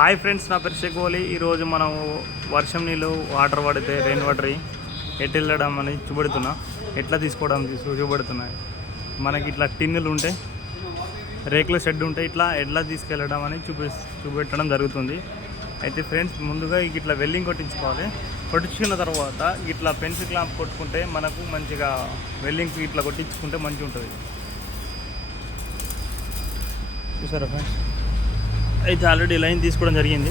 Hi friends, నా పేరు షేక్ ఓలీ. ఈరోజు మనం వర్షం నీళ్ళు వాటర్ పడితే రెయిన్ వాటర్ ఎటు వెళ్ళడం అని చూపెడుతున్నా, ఎట్లా తీసుకోవడం చూపెడుతున్నాయి. మనకి ఇట్లా టిన్నులు ఉంటాయి, రేకుల షెడ్ ఉంటాయి, ఇట్లా ఎట్లా తీసుకెళ్ళడం అని చూపెట్టడం జరుగుతుంది. అయితే ఫ్రెండ్స్, ముందుగా ఇట్లా వెల్డింగ్ కొట్టించుకోవాలి. కొట్టించుకున్న తర్వాత ఇట్లా పెన్సిల్ క్లాంప్ కొట్టుకుంటే మనకు మంచిగా వెల్డింగ్ ఇట్లా కొట్టించుకుంటే మంచిగా ఉంటుంది. చూసారా ఫ్రెండ్స్? అయితే ఆల్రెడీ లైన్ తీసుకోవడం జరిగింది.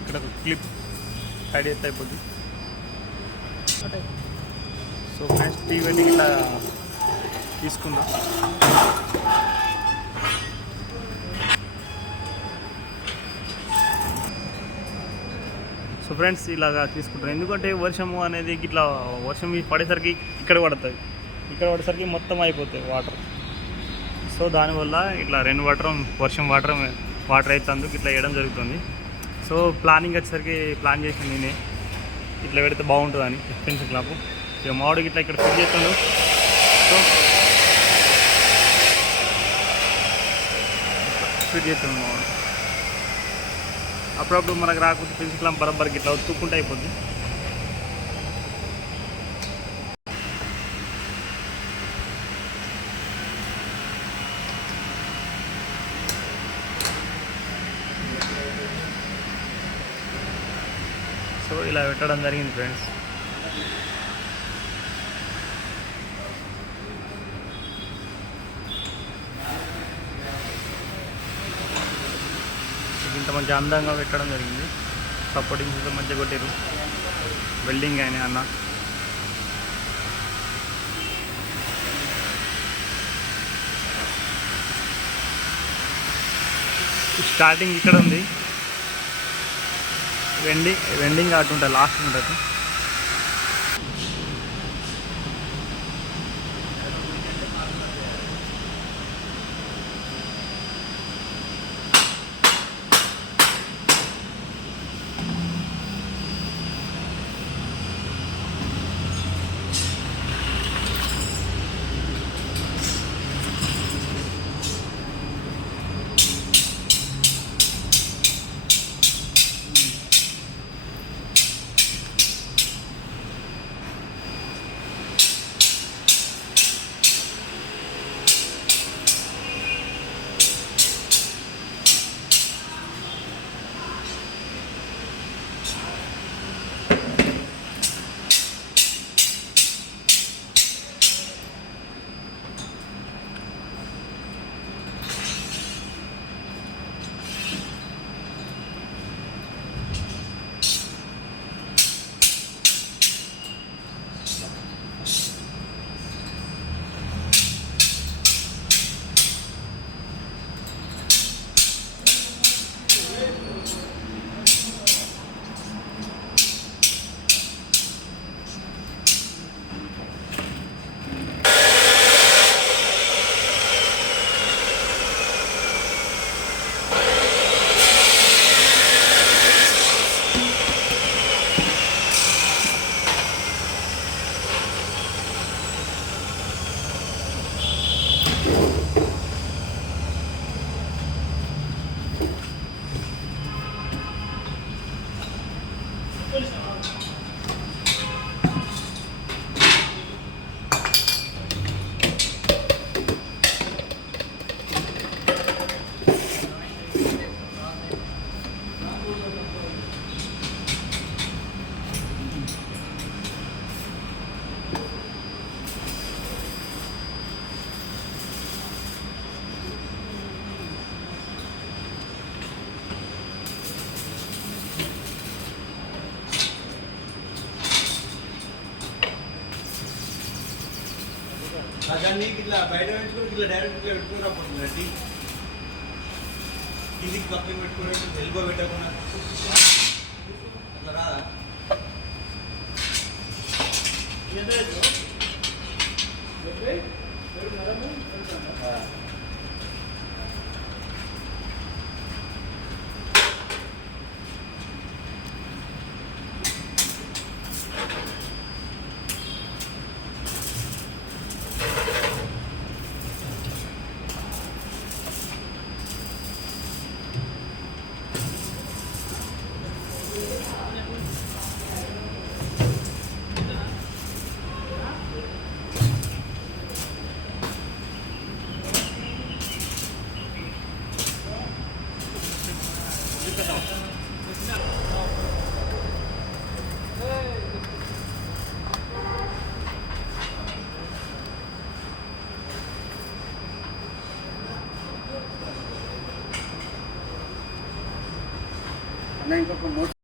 ఇక్కడ ఒక క్లిప్ యాడ్ చేస్తే అయిపోద్ది. సో ఫ్రెండ్స్, ప్రీ వెడ్డింగ్ ఇట్లా తీసుకుందాం. సో ఫ్రెండ్స్, ఇలాగా తీసుకుంటాను. ఎందుకంటే వర్షము అనేది ఇట్లా వర్షం పడేసరికి ఇక్కడ పడేసరికి మొత్తం అయిపోతాయి వాటర్. సో దానివల్ల ఇట్లా రెయిన్ వాటర్ వాటర్ అయితే అందుకు ఇట్లా వేయడం జరుగుతుంది. సో ప్లానింగ్ వచ్చేసరికి ప్లాన్ చేసిన నేనే ఇట్లా పెడితే బాగుంటుందని పెన్సిల్ క్లాపు. ఇక మామిడికి ఇట్లా ఇక్కడ ఫిట్ చేస్తుండు. సో ఫిట్ చేస్తుండు మామిడి. అప్పుడప్పుడు మనకు రాకపోతే పెన్సిల్ క్లాంప్ బరబ్బరికి ఇట్లా ఒత్తుకుంటే అయిపోద్ది. సో ఇలా పెట్టడం జరిగింది ఫ్రెండ్స్. ఇంత మంచి అందంగా పెట్టడం జరిగింది. సపోర్టింగ్స్ మంచిగా కొట్టారు. వెల్డింగ్ అయినా అన్న స్టార్టింగ్ ఇక్కడ ఉంది, వెండింగ్ అటు ఉంటుంది, లాస్ట్ ఉంటుంది. దాన్ని ఇట్లా బయట పెట్టుకుని ఇట్లా డైరెక్ట్ ఇట్లా పెట్టుకుని రాకపోతుంది. కిందికి పక్కన పెట్టుకుని ఎల్బో పెట్టకుండా అట్లా రాదా? అన్న ఇంకొక మోస్ట్